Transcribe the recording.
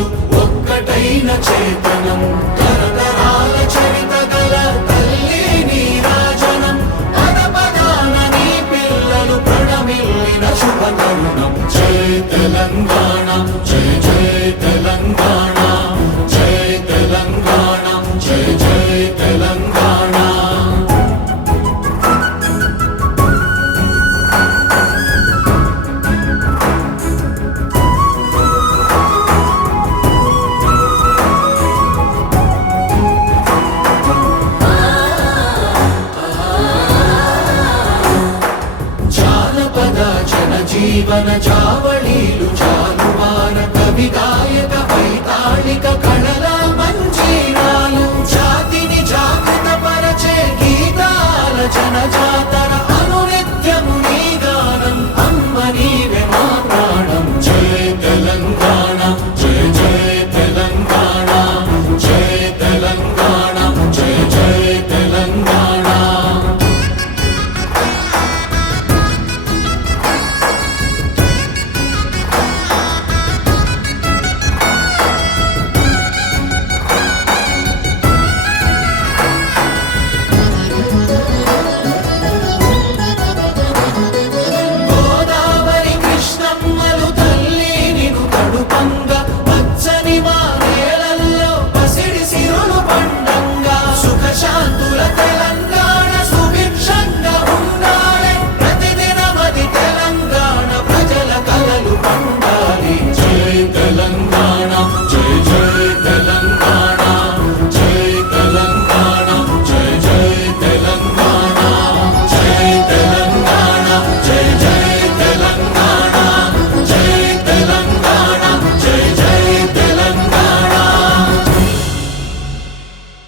జాతులు ఒక్కటైన చేతనం తరతరాల చరిత గల తల్లి నీరాజనం పద పదాన నీ పిల్లలు ప్రణమిల్లిన శుభ తరుణం జై తెలంగాణ జై జై తెలంగాణ జై తెలంగాణ జై జై తెలంగాణ జీవన చావళీలు చాలువార కవి గాయక వైతాళిక కళల మంజీరాలు జాతిని జాగృత పరచే గీతాల జన జాతర అనునిత్యము